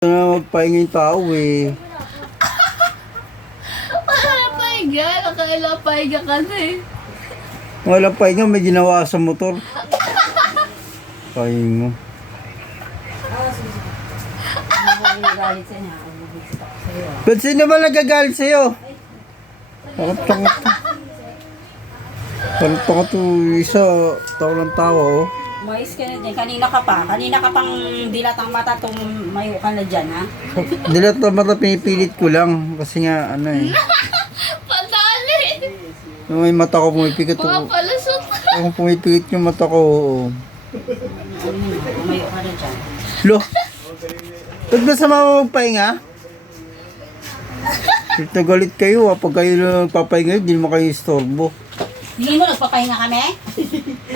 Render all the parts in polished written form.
Na magpahinga yung tao eh. Wala pahinga. Nakala pahinga kasi. Walang pahinga, may ginawa sa motor. Pahinga. Ba't sino ba nagagalit sa'yo? Parang takot. Parang takot isa. Tao ng tawa oh. Mais ka na dyan. Kanina ka pa. Kanina ka pang dilatang mata tumayo ka na dyan, ha? Dilat na mata pinipilit ko lang. Kasi nga ano eh. Padali. Yung may mata ko pumipikit Mga ako. palusot. Kung pumipikit yung mata ko, oo. Tumayo ka na dyan. Lo! Ba't ba sa mga magpahinga? Galit kayo pag kayo nagpapahinga, hindi naman kayo istorbo. Hindi mo nagpapahinga kami?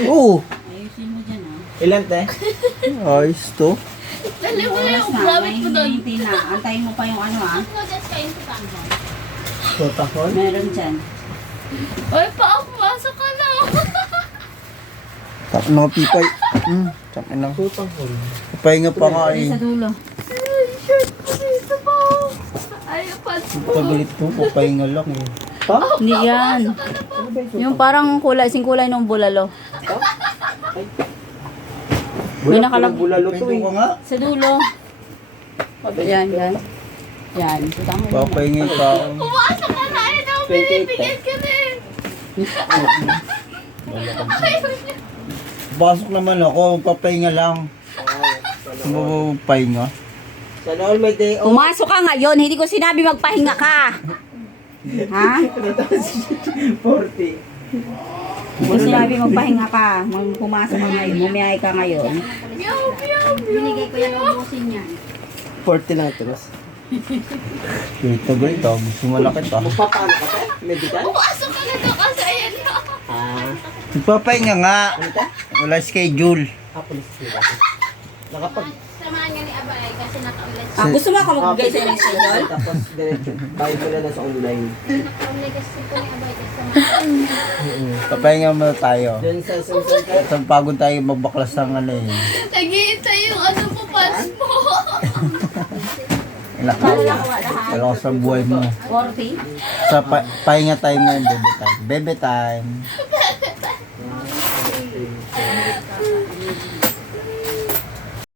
Oo! Ayusin mo dyan, ha? Ilan te? Ayos to. Dali mo na yung na, gamit mo doon. hindi na. Antayin mo pa yung ano, ha? Totakon? Meron dyan. Oy, pumasok ka na. Tapos mga pipay. Takin lang. Totakon. Pahinga pa nga eh. Sa dulo. Ay, shirt ko dito po. Ay, pants mo. Pagalit to, papahinga lang eh. Hindi yan. Yung parang kulay, sing kulay ng bulalo. May nakalag- Bulalo to Pwede eh. ko nga. Sa dulo. Yan, yan. Yan. Tama mo. Papahinga yung tao. Pumasok ka na. Ay, daw, 28 pinipigil ka rin. Pasok naman ako, papahinga lang. Papahinga. Sana all may day off. Pumasok ka ngayon, hindi ko sinabi magpahinga ka. Ha? 40. Hindi ko sinabi magpahinga ka. Pumasok ka ngayon, bumiyay ka ngayon. Meow, meow, meow. Binigay ko yan ang ubusin niya. 40 lang ito, boss. Ito ganito, gusto malaki to. Magpapaano ka te? Medical? Pumasok ka na doon kasi ayan na. Ah. Papahinga nga. Ano te? Wala schedule. Police sila. Nakapag... Samahan nga ni Abay kasi nakaulit. Gusto mo ako magbigay sa ng schedule? Tapos diretso. Bayo ko na sa online. Nakaulit kasi po ni Abay kasi samahan. Papahinga muna tayo. Doon sa Samsung te. Isang pagod tayo magbaklas ng ano eh. Nag-iintay yung ano mo, pants mo. Lakas ng buhay mo. 40? Sa pahinga time ngayon, bebe time. Bebe time.